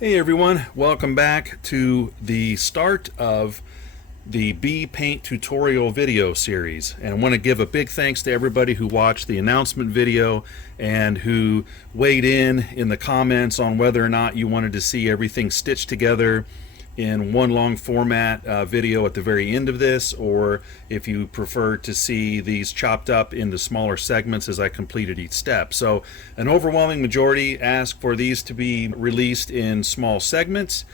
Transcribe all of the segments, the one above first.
Hey everyone, welcome back to the start of the bee paint tutorial video series. And I want to give a big thanks to everybody who watched the announcement video and who weighed in the comments on whether or not you wanted to see everything stitched together in one long format video at the very end of this, or if you prefer to see these chopped up into smaller segments as I completed each step. So an overwhelming majority asked for these to be released in small segments.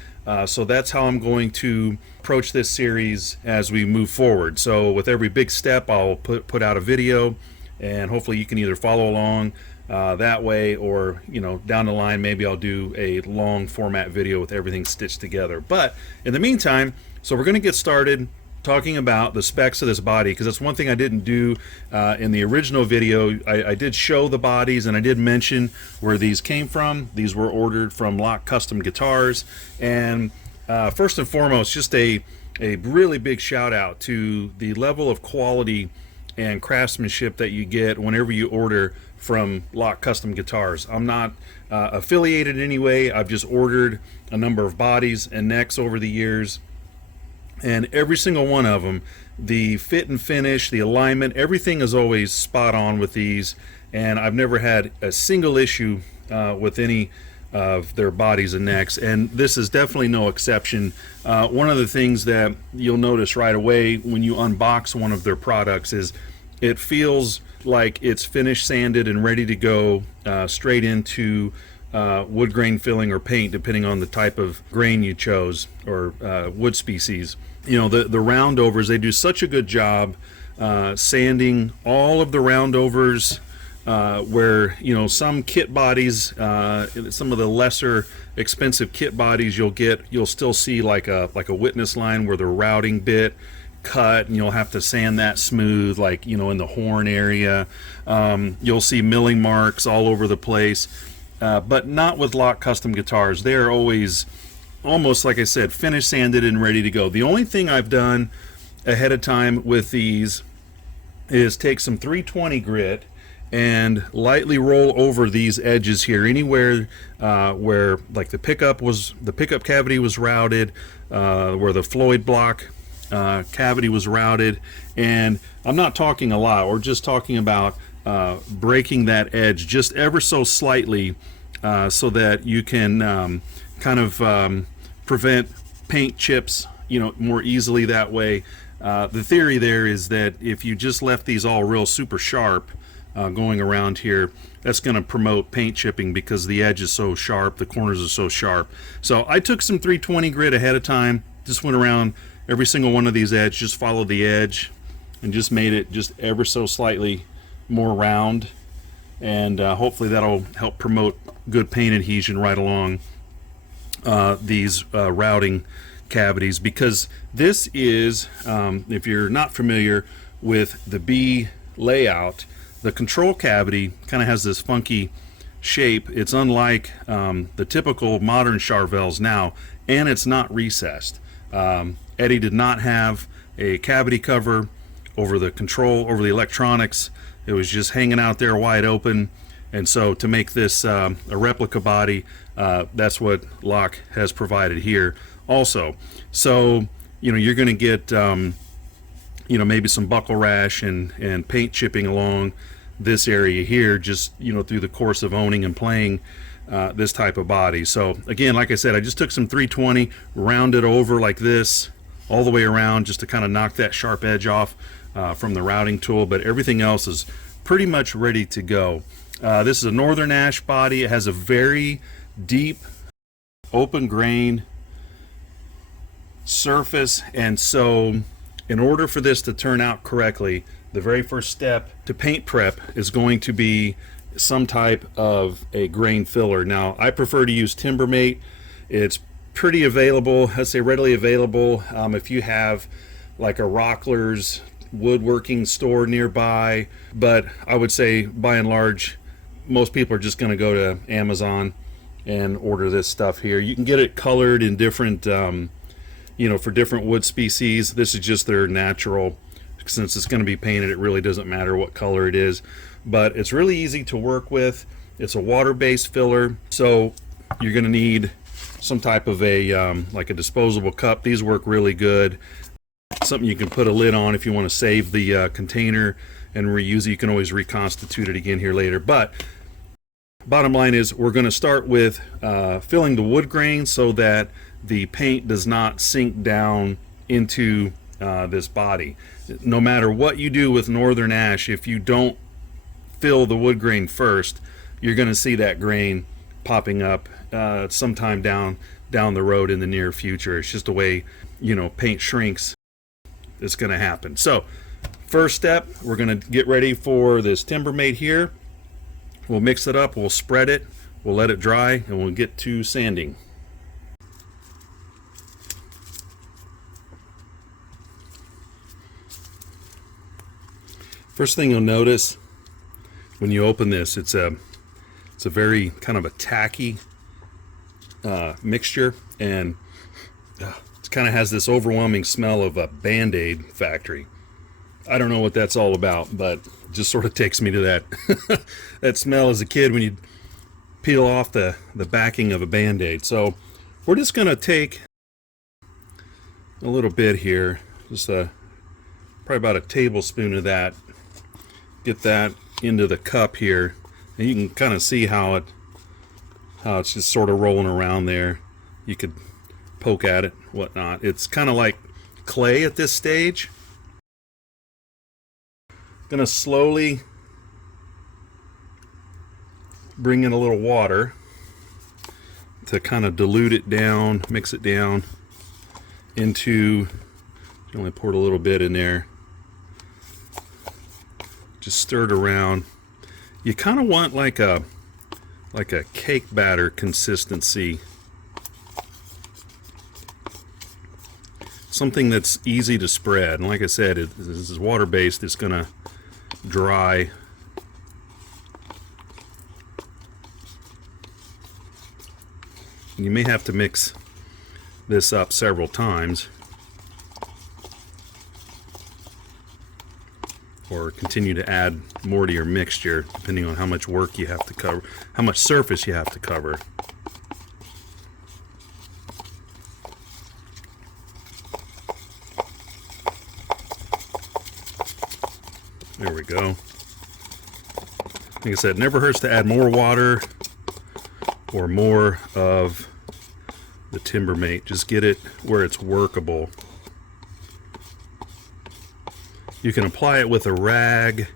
So that's how I'm going to approach this series as we move forward. So with every big step, I'll put out a video, and hopefully you can either follow along that way, or down the line maybe I'll do a long format video with everything stitched together. But in the meantime, so we're going to get started talking about the specs of this body, because that's one thing I didn't do in the original video. I did show the bodies, and I did mention where these came from. These were ordered from Locke Custom Guitars, and first and foremost, just a really big shout out to the level of quality and craftsmanship that you get whenever you order from Locke Custom Guitars. I'm not affiliated in any way. I've just ordered a number of bodies and necks over the years, and every single one of them, the fit and finish, the alignment, everything is always spot on with these, and I've never had a single issue with any of their bodies and necks, and this is definitely no exception. One of the things that you'll notice right away when you unbox one of their products is it feels like it's finished sanded and ready to go straight into wood grain filling or paint, depending on the type of grain you chose or wood species. The roundovers, they do such a good job sanding all of the roundovers, where some kit bodies, some of the lesser expensive kit bodies you'll still see like a witness line where the routing bit cut, and you'll have to sand that smooth, like in the horn area. You'll see milling marks all over the place, but not with Locke Custom Guitars. They're always almost, like I said, finished sanded and ready to go. The only thing I've done ahead of time with these is take some 320 grit and lightly roll over these edges here, anywhere where like the pickup cavity was routed, where the Floyd block cavity was routed. And I'm not talking a lot, we're just talking about breaking that edge just ever so slightly, so that you can kind of prevent paint chips more easily that way. The theory there is that if you just left these all real super sharp going around here, that's going to promote paint chipping, because the edge is so sharp, the corners are so sharp. So I took some 320 grit ahead of time, just went around every single one of these edges, just followed the edge and just made it just ever so slightly more round, and hopefully that'll help promote good paint adhesion right along these routing cavities. Because this is, if you're not familiar with the bee layout, the control cavity kind of has this funky shape. It's unlike the typical modern Charvels now, and it's not recessed. Eddie did not have a cavity cover over the control, over the electronics. It was just hanging out there wide open. And so to make this a replica body, that's what Locke has provided here also. So you're going to get maybe some buckle rash and paint chipping along this area here, just through the course of owning and playing this type of body. So again, like I said, I just took some 320, rounded over like this all the way around, just to kind of knock that sharp edge off from the routing tool. But everything else is pretty much ready to go. This is a Northern Ash body. It has a very deep open grain surface, and so in order for this to turn out correctly, the very first step to paint prep is going to be some type of a grain filler. Now I prefer to use Timbermate. It's pretty available, I'd say readily available, if you have like a Rockler's woodworking store nearby. But I would say by and large most people are just going to go to Amazon and order this stuff here. You can get it colored in different for different wood species. This is just their natural. Since it's going to be painted, it really doesn't matter what color it is, but it's really easy to work with. It's a water-based filler, so you're going to need some type of a like a disposable cup. These work really good. Something you can put a lid on if you want to save the container and reuse it. You can always reconstitute it again here later. But bottom line is, we're going to start with filling the wood grain so that the paint does not sink down into this body. No matter what you do with Northern Ash, if you don't fill the wood grain first, you're going to see that grain popping up sometime down the road in the near future. It's just the way, you know, paint shrinks. It's going to happen. So first step, we're going to get ready for this Timbermate here. We'll mix it up, we'll spread it, we'll let it dry, and we'll get to sanding. First thing you'll notice when you open this, it's a very kind of a tacky mixture, and it kind of has this overwhelming smell of a Band-Aid factory. I don't know what that's all about, but it just sort of takes me to that that smell as a kid when you peel off the backing of a Band-Aid. So we're just going to take a little bit here, just probably about a tablespoon of that, get that into the cup here, and you can kind of see how it's just sort of rolling around there. You could poke at it, whatnot. It's kind of like clay at this stage. Gonna slowly bring in a little water to kind of dilute it down, mix it down into, you only poured a little bit in there, just stir it around. You kind of want like a cake batter consistency, something that's easy to spread. And like I said, this is water based. It's gonna dry. You may have to mix this up several times, or continue to add more to your mixture depending on how much work you have to cover, how much surface you have to cover. There we go. Like I said, it never hurts to add more water or more of the Timbermate. Just get it where it's workable. You can apply it with a rag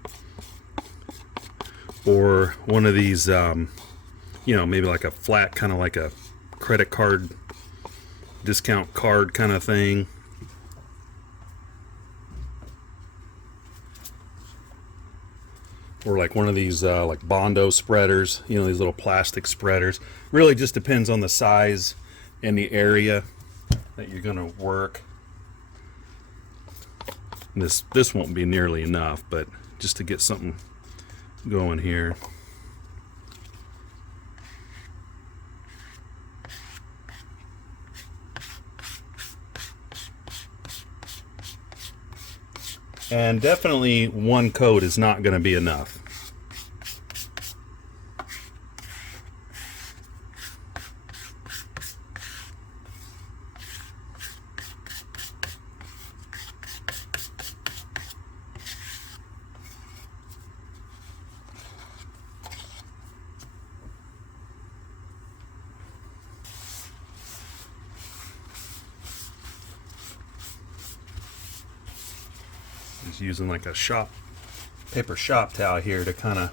or one of these, you know, maybe like a flat, kind of like a credit card, discount card kind of thing. Or like one of these like Bondo spreaders, you know, these little plastic spreaders. Really just depends on the size and the area that you're going to work. And this won't be nearly enough, but just to get something going here. And definitely one coat is not going to be enough. Just using like a paper shop towel here to kind of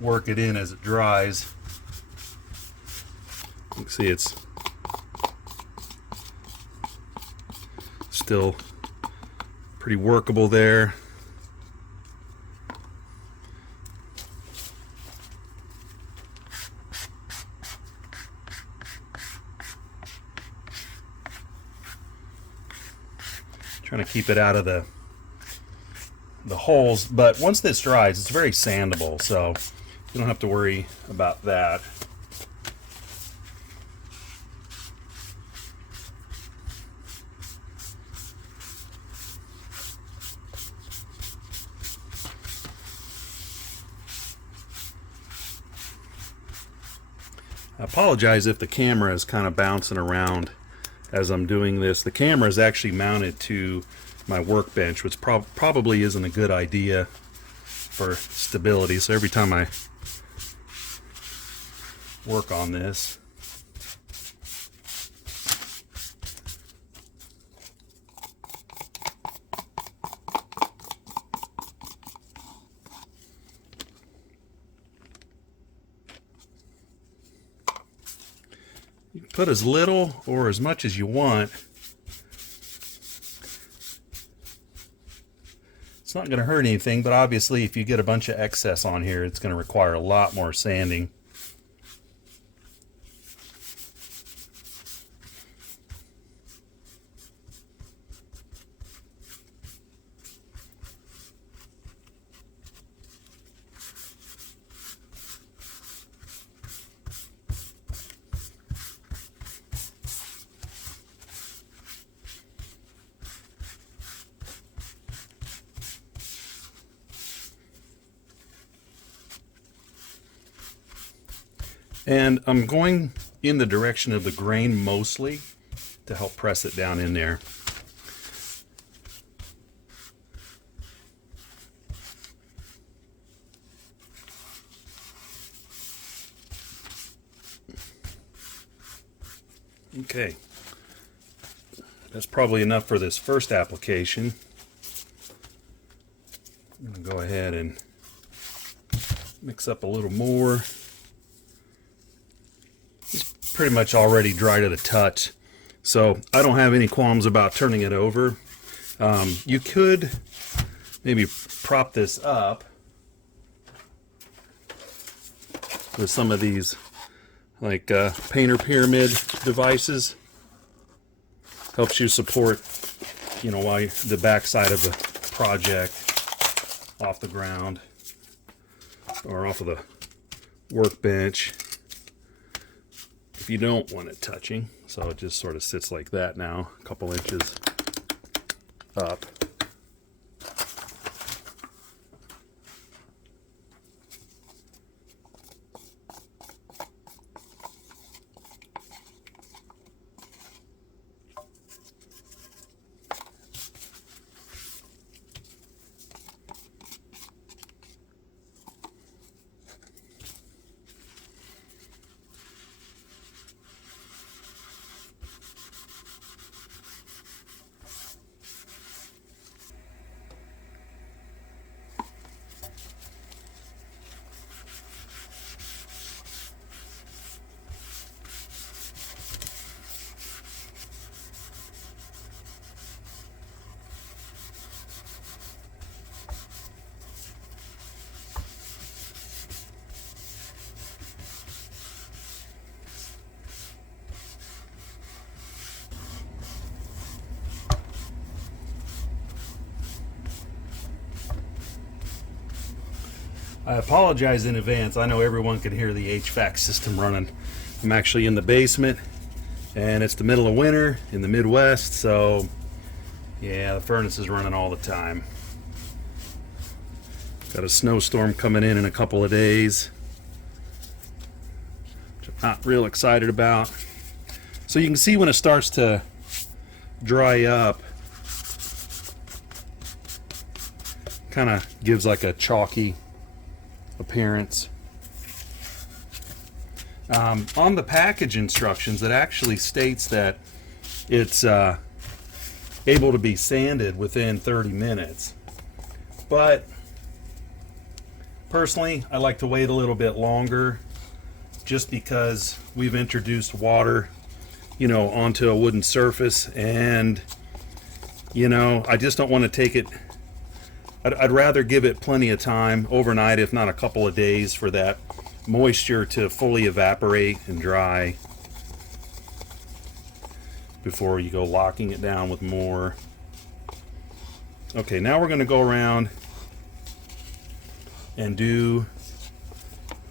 work it in as it dries. You can see it's still pretty workable there. Trying to keep it out of the holes, but once this dries, it's very sandable, so you don't have to worry about that. I apologize if the camera is kind of bouncing around as I'm doing this. The camera is actually mounted to my workbench, which probably isn't a good idea for stability. So every time I work on this, you can put as little or as much as you want. It's not going to hurt anything, but obviously if you get a bunch of excess on here, it's going to require a lot more sanding. And I'm going in the direction of the grain mostly to help press it down in there. Okay, that's probably enough for this first application. I'm going to go ahead and mix up a little more. Pretty much already dry to the touch, so I don't have any qualms about turning it over. You could maybe prop this up with some of these like painter pyramid devices. Helps you support, you know, while the back side of the project off the ground or off of the workbench. You don't want it touching, so it just sort of sits like that now, a couple inches up. I apologize in advance. I know everyone can hear the HVAC system running. I'm actually in the basement, and it's the middle of winter in the Midwest, so yeah, the furnace is running all the time. Got a snowstorm coming in a couple of days, which I'm not real excited about. So you can see when it starts to dry up, kind of gives like a chalky appearance. On the package instructions, it actually states that it's able to be sanded within 30 minutes. But personally, I like to wait a little bit longer, just because we've introduced water, you know, onto a wooden surface, and you know, I just don't want to take it. I'd rather give it plenty of time, overnight, if not a couple of days, for that moisture to fully evaporate and dry before you go locking it down with more. Okay, now we're going to go around and do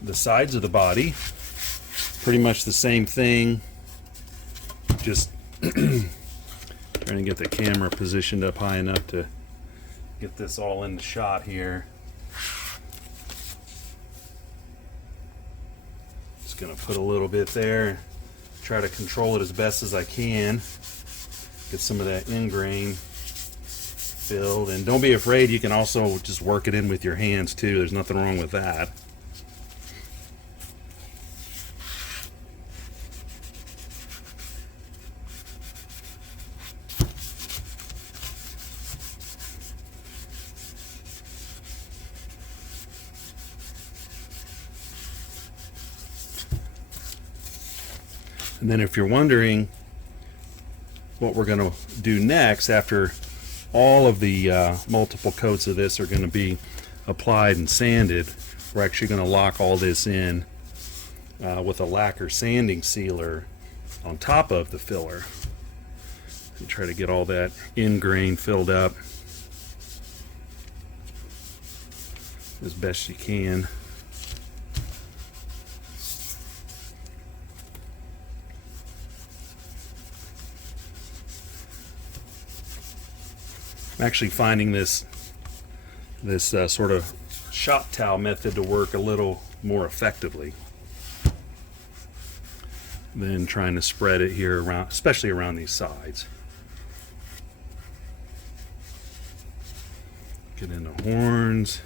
the sides of the body. Pretty much the same thing, just trying to get the camera positioned up high enough to get this all in the shot here. Just Just gonna put a little bit there, try to control it as best as I can. Get some of that end grain filled, and don't be afraid, you can also just work it in with your hands too. There's nothing wrong with that. And then if you're wondering what we're going to do next, after all of the multiple coats of this are going to be applied and sanded, we're actually going to lock all this in with a lacquer sanding sealer on top of the filler and try to get all that end grain filled up as best you can. I'm actually finding this sort of shop towel method to work a little more effectively than trying to spread it here around, especially around these sides. Get in the horns.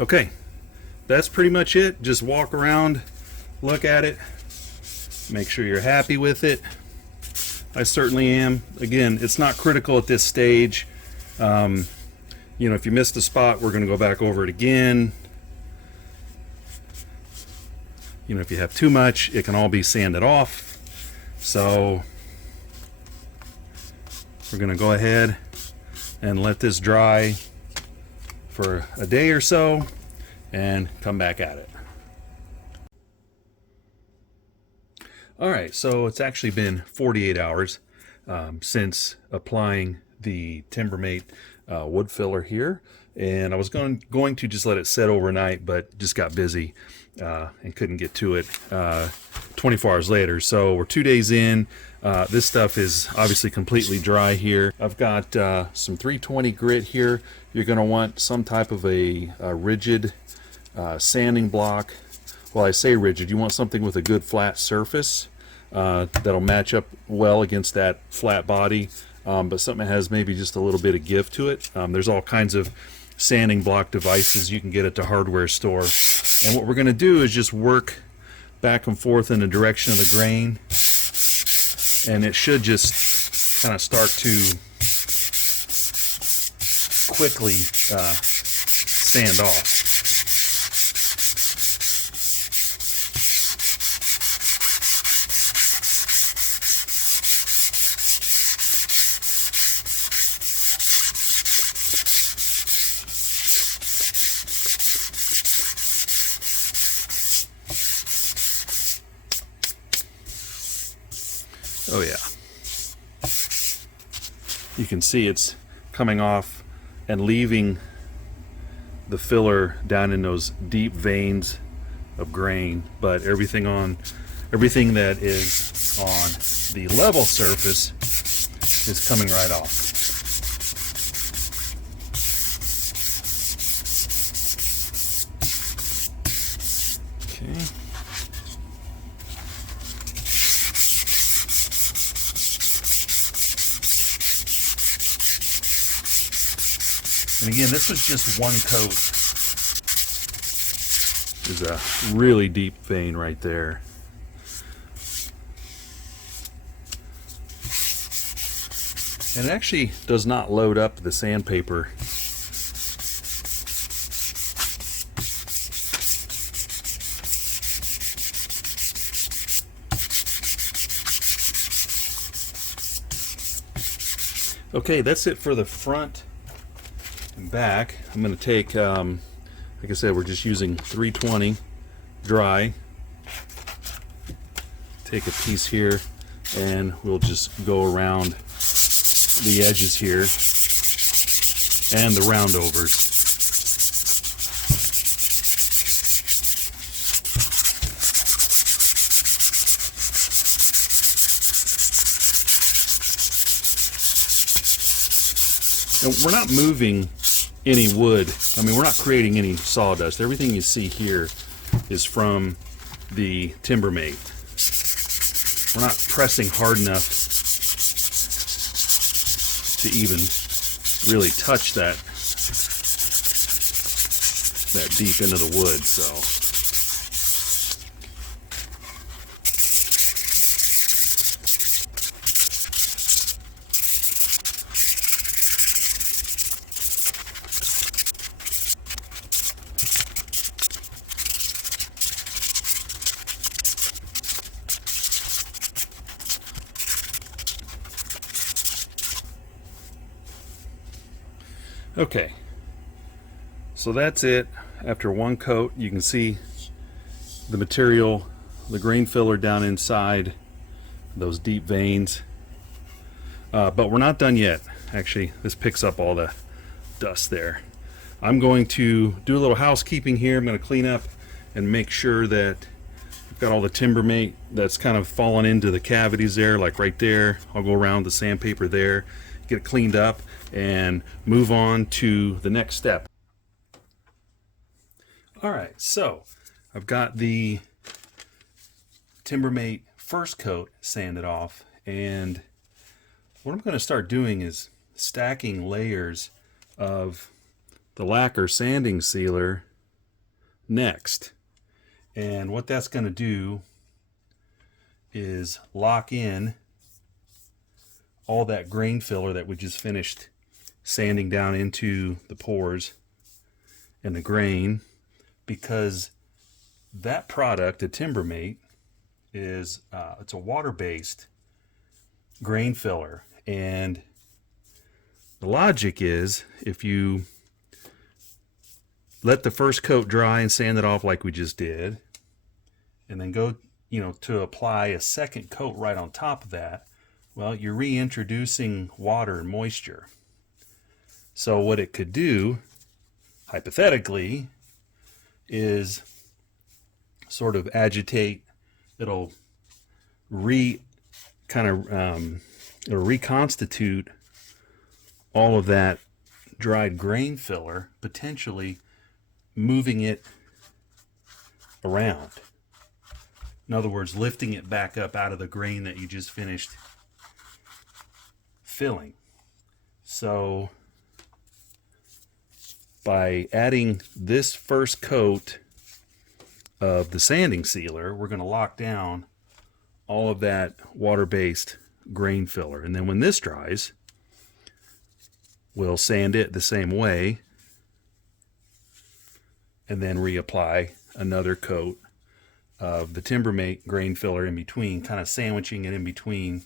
Okay, that's pretty much it. Just walk around, look at it, make sure you're happy with it. I certainly am. Again, it's not critical at this stage. You know, if you missed a spot, we're going to go back over it again. You know, if you have too much, it can all be sanded off. So we're going to go ahead and let this dry for a day or so and come back at it. Alright, so it's actually been 48 hours since applying the Timbermate wood filler here, and I was going to just let it set overnight, but just got busy and couldn't get to it 24 hours later. So we're 2 days in. This stuff is obviously completely dry here. I've got some 320 grit here. You're going to want some type of a rigid sanding block. Well, I say rigid, you want something with a good flat surface that'll match up well against that flat body, but something that has maybe just a little bit of give to it. There's all kinds of sanding block devices you can get at the hardware store. And what we're going to do is just work back and forth in the direction of the grain, and it should just kind of start to quickly sand off. Oh yeah. You can see it's coming off and leaving the filler down in those deep veins of grain, but everything that is on the level surface is coming right off. Okay. And again, this was just one coat. There's a really deep vein right there. And it actually does not load up the sandpaper. Okay, that's it for the front and back. I'm going to take, like I said, we're just using 320 dry. Take a piece here and we'll just go around the edges here and the roundovers. And we're not moving any wood. I mean, we're not creating any sawdust. Everything you see here is from the Timbermate. We're not pressing hard enough to even really touch that deep into the wood, so. Okay, so that's it. After one coat, you can see the material, the grain filler down inside those deep veins. But we're not done yet. Actually, this picks up all the dust there. I'm going to do a little housekeeping here. I'm going to clean up and make sure that I've got all the Timbermate that's kind of fallen into the cavities there, like right there. I'll go around the sandpaper there, get it cleaned up, and move on to the next step. Alright, so I've got the Timbermate first coat sanded off, and what I'm going to start doing is stacking layers of the lacquer sanding sealer next. And what that's going to do is lock in all that grain filler that we just finished sanding down into the pores and the grain, because that product, the Timbermate, is it's a water-based grain filler, and the logic is if you let the first coat dry and sand it off like we just did, and then go, to apply a second coat right on top of that, well, you're reintroducing water and moisture. So what it could do, hypothetically, is sort of agitate. It'll reconstitute all of that dried grain filler, potentially moving it around. In other words, lifting it back up out of the grain that you just finished filling. So by adding this first coat of the sanding sealer, we're going to lock down all of that water-based grain filler. And then when this dries, we'll sand it the same way and then reapply another coat of the Timbermate grain filler in between, kind of sandwiching it in between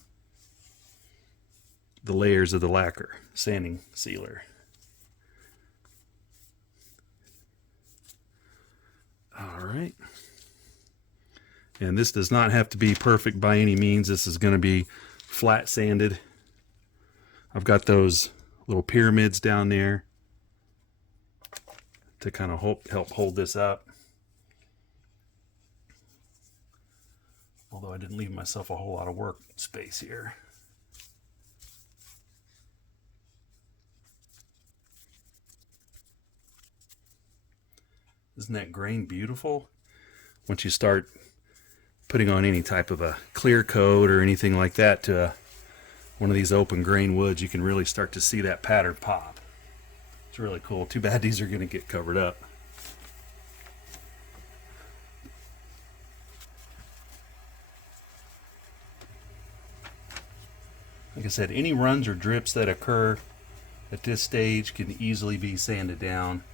the layers of the lacquer sanding sealer. All right. And this does not have to be perfect by any means. This is going to be flat sanded. I've got those little pyramids down there to kind of help hold this up. Although I didn't leave myself a whole lot of work space here. Isn't that grain beautiful? Once you start putting on any type of a clear coat or anything like that to one of these open grain woods, you can really start to see that pattern pop. It's really cool. Too bad these are going to get covered up. Like I said, any runs or drips that occur at this stage can easily be sanded down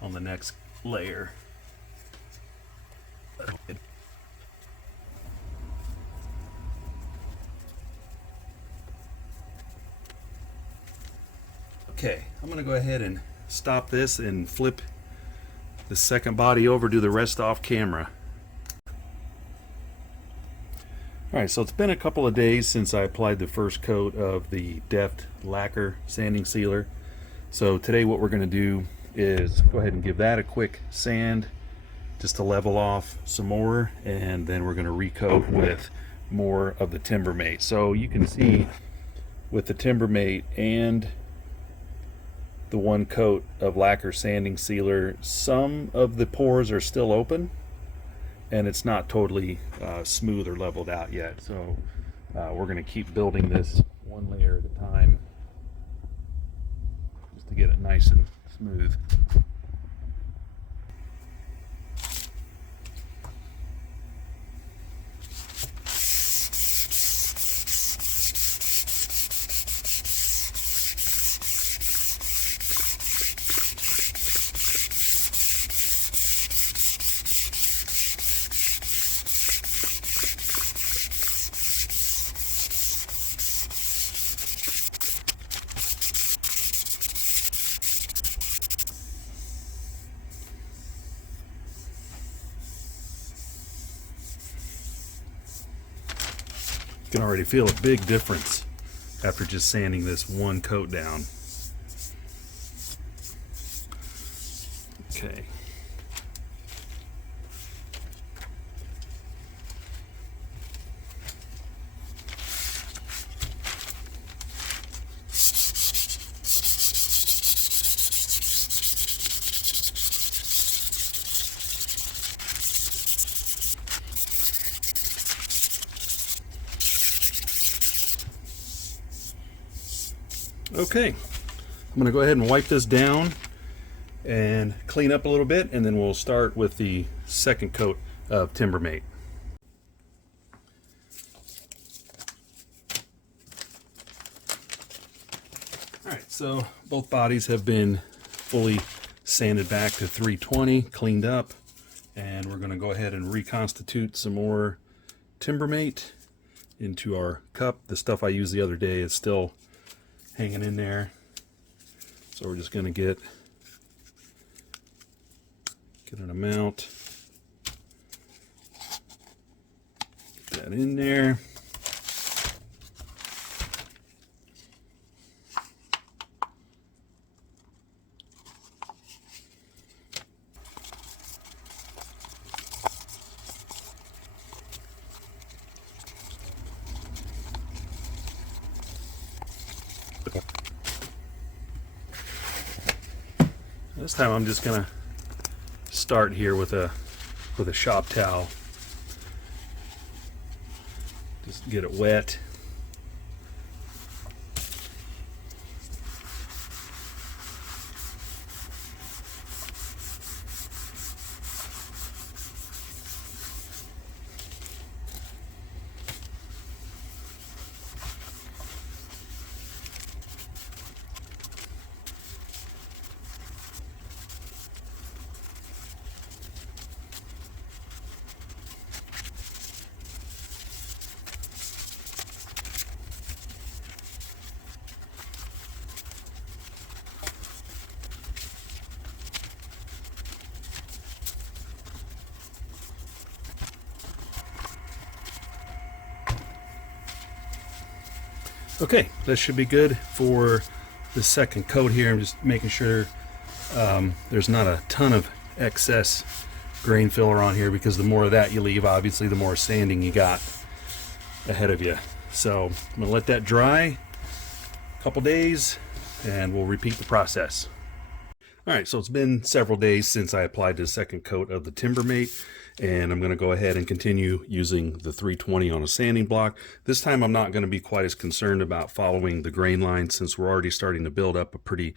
on the next layer. Okay, I'm going to go ahead and stop this and flip the second body over, do the rest off camera. Alright, so it's been a couple of days since I applied the first coat of the Deft lacquer sanding sealer. So today what we're going to do is go ahead and give that a quick sand just to level off some more, and then we're going to recoat with more of the Timbermate. So you can see with the Timbermate and the one coat of lacquer sanding sealer, some of the pores are still open and it's not totally smooth or leveled out yet. So we're going to keep building this one layer at a time just to get it nice and smooth. You can already feel a big difference after just sanding this one coat down. Okay. Okay, I'm going to go ahead and wipe this down and clean up a little bit, and then we'll start with the second coat of Timbermate. Alright, so both bodies have been fully sanded back to 320, cleaned up, and we're going to go ahead and reconstitute some more Timbermate into our cup. The stuff I used the other day is still hanging in there, so we're just going to get an amount, get that in there. This time I'm just gonna start here with a shop towel. Just get it wet. Okay, that should be good for the second coat here. I'm just making sure there's not a ton of excess grain filler on here, because the more of that you leave, obviously the more sanding you got ahead of you. So I'm gonna let that dry a couple days and we'll repeat the process. Alright, so it's been several days since I applied the second coat of the Timbermate, and I'm going to go ahead and continue using the 320 on a sanding block. This time I'm not going to be quite as concerned about following the grain line, since we're already starting to build up a pretty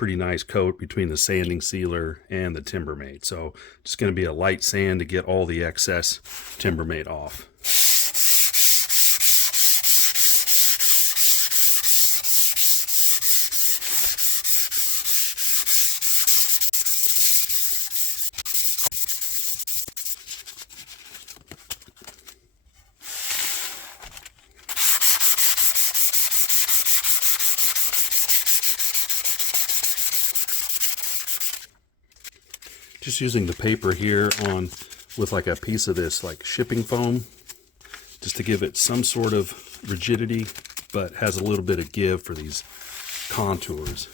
nice coat between the sanding sealer and the Timbermate. So just going to be a light sand to get all the excess Timbermate off. Just using the paper here on with like a piece of this like shipping foam, just to give it some sort of rigidity, but has a little bit of give for these contours.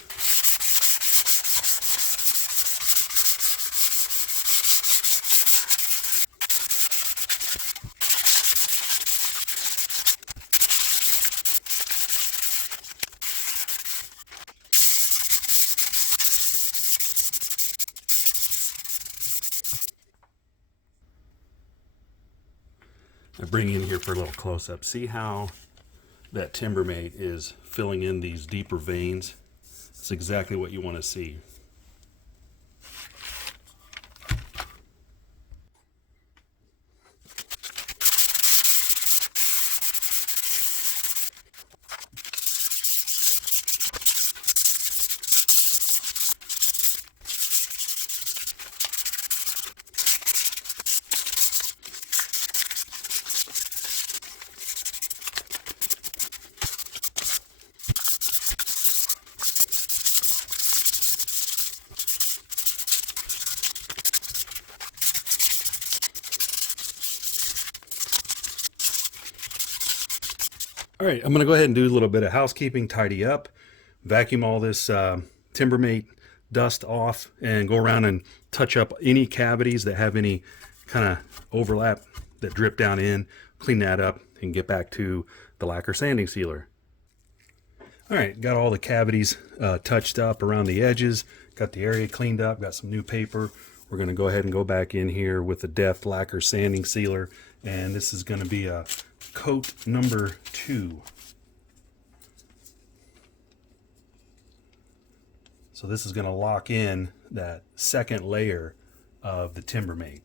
I bring you in here for a little close-up. See how that Timbermate is filling in these deeper veins? It's exactly what you want to see. All right, I'm going to go ahead and do a little bit of housekeeping, tidy up, vacuum all this Timbermate dust off, and go around and touch up any cavities that have any kind of overlap that drip down in, clean that up, and get back to the lacquer sanding sealer. All right, got all the cavities touched up around the edges, got the area cleaned up, got some new paper. We're going to go ahead and go back in here with the Deft lacquer sanding sealer, and this is going to be a coat number 2. So this is going to lock in that second layer of the Timbermate.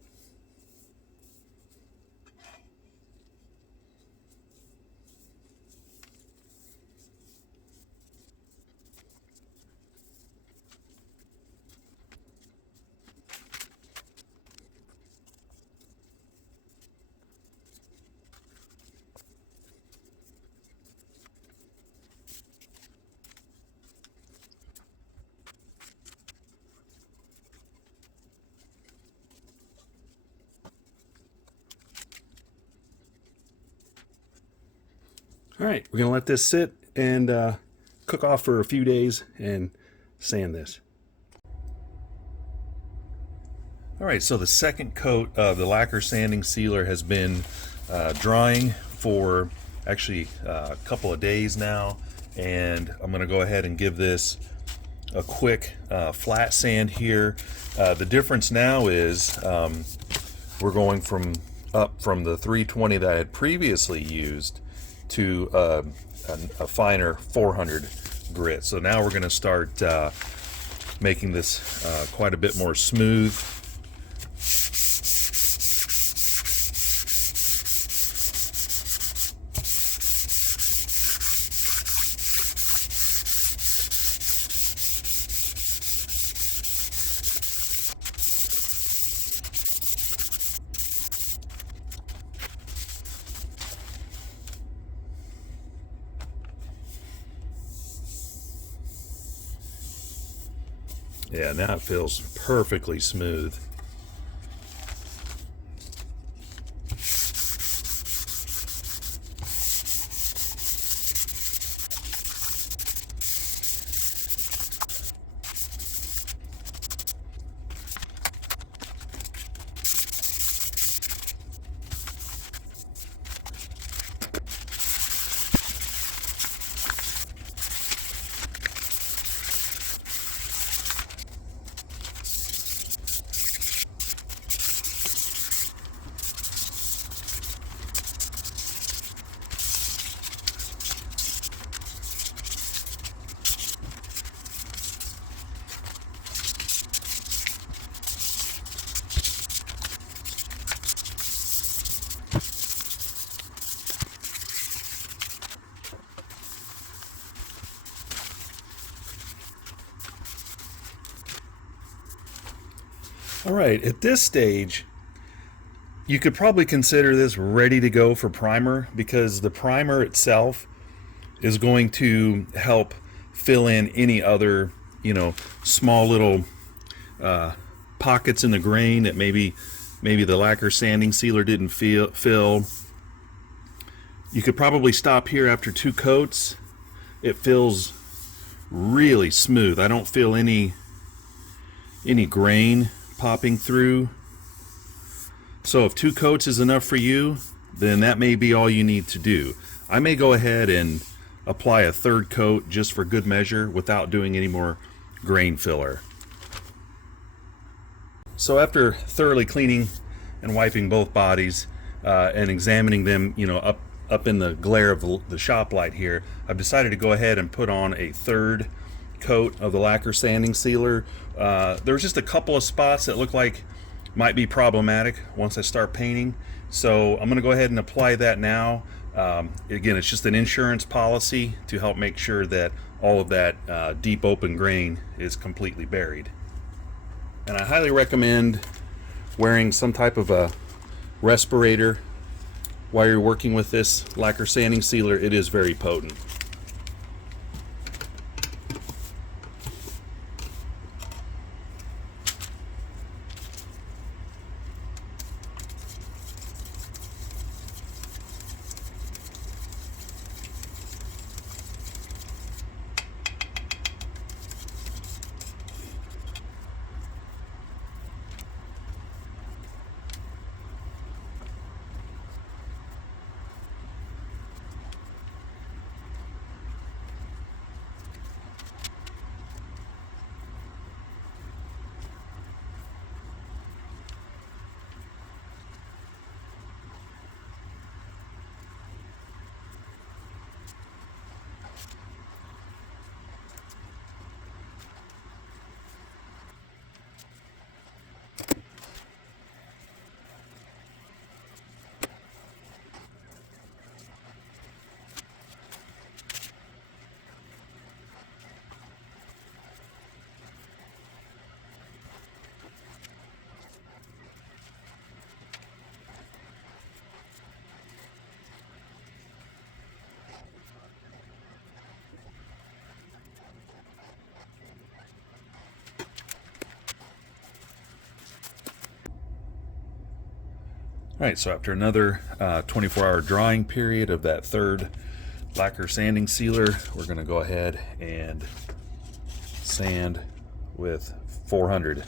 All right, we're going to let this sit and cook off for a few days and sand this. All right, so the second coat of the lacquer sanding sealer has been drying for actually a couple of days now, and I'm going to go ahead and give this a quick flat sand here. The difference now is we're going up from the 320 that I had previously used to a finer 400 grit. So now we're going to start making this quite a bit more smooth. Yeah, now it feels perfectly smooth. All right, at this stage, you could probably consider this ready to go for primer, because the primer itself is going to help fill in any other, small little pockets in the grain that maybe the lacquer sanding sealer didn't fill. You could probably stop here after 2 coats. It feels really smooth. I don't feel any grain popping through. So if 2 coats is enough for you, then that may be all you need to do. I may go ahead and apply a 3rd coat just for good measure without doing any more grain filler. So after thoroughly cleaning and wiping both bodies, and examining them, up in the glare of the shop light here, I've decided to go ahead and put on a third coat of the lacquer sanding sealer. There's just a couple of spots that look like might be problematic once I start painting, so I'm going to go ahead and apply that now. Again, it's just an insurance policy to help make sure that all of that deep open grain is completely buried. And I highly recommend wearing some type of a respirator while you're working with this lacquer sanding sealer. It is very potent. Alright, so after another 24-hour drying period of that third lacquer sanding sealer, we're going to go ahead and sand with 400.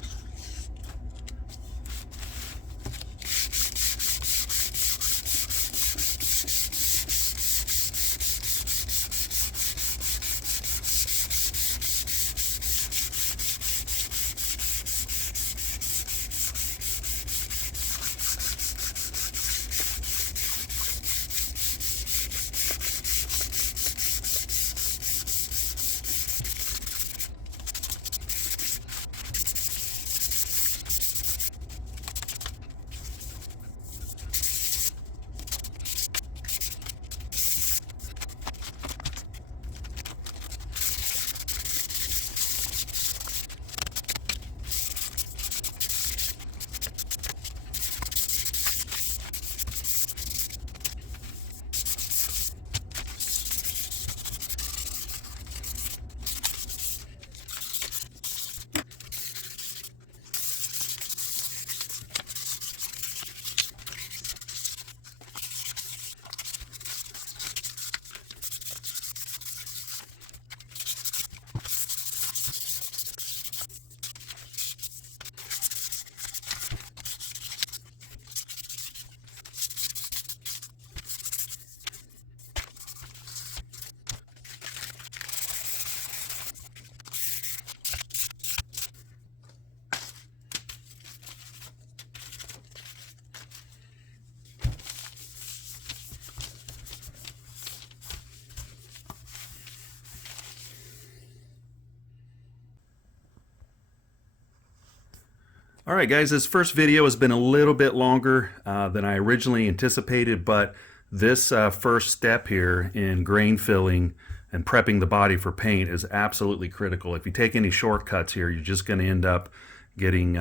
Alright guys, this first video has been a little bit longer than I originally anticipated, but this first step here in grain filling and prepping the body for paint is absolutely critical. If you take any shortcuts here, you're just going to end up getting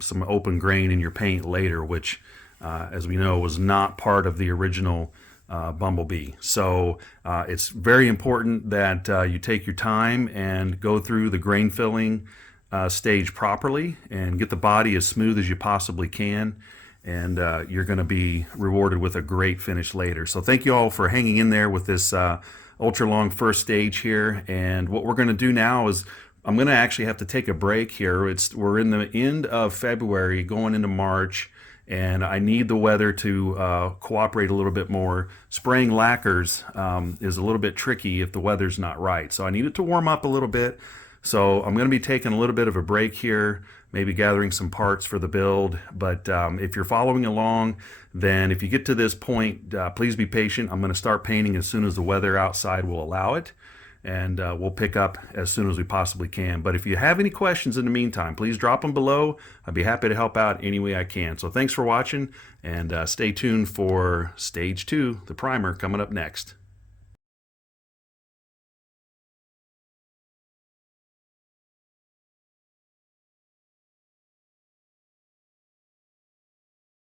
some open grain in your paint later, which as we know was not part of the original Bumblebee. So it's very important that you take your time and go through the grain filling stage properly and get the body as smooth as you possibly can, and you're going to be rewarded with a great finish later. So thank you all for hanging in there with this ultra long first stage here. And what we're going to do now is I'm going to actually have to take a break here. We're in the end of February going into March, and I need the weather to cooperate a little bit more. Spraying lacquers is a little bit tricky if the weather's not right, so I need it to warm up a little bit. So I'm going to be taking a little bit of a break here, maybe gathering some parts for the build. But if you're following along, then if you get to this point, please be patient. I'm going to start painting as soon as the weather outside will allow it. And we'll pick up as soon as we possibly can. But if you have any questions in the meantime, please drop them below. I'd be happy to help out any way I can. So thanks for watching, and stay tuned for Stage 2, the primer, coming up next.